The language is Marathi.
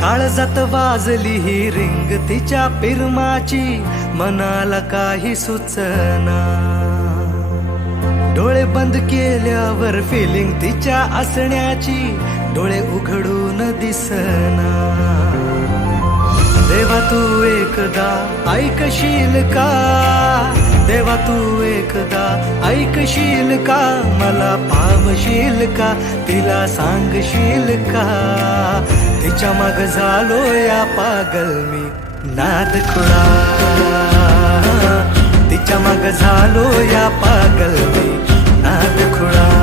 काळजात वाजली ही रिंग तिच्या पिरमाची, मनाला काही सुचना. डोळे बंद केल्यावर फिलिंग तिच्या असण्याची, डोळे उघडून दिसना. देवा तू एकदा ऐकशील का, देवा तू एकदा ऐकशील का, मला पावशील का, तिला सांगशील का. तिच्या माग झालो या पागल मी नाद खुळा, तिच्या माग झालो या पागल मी नाद खुळा.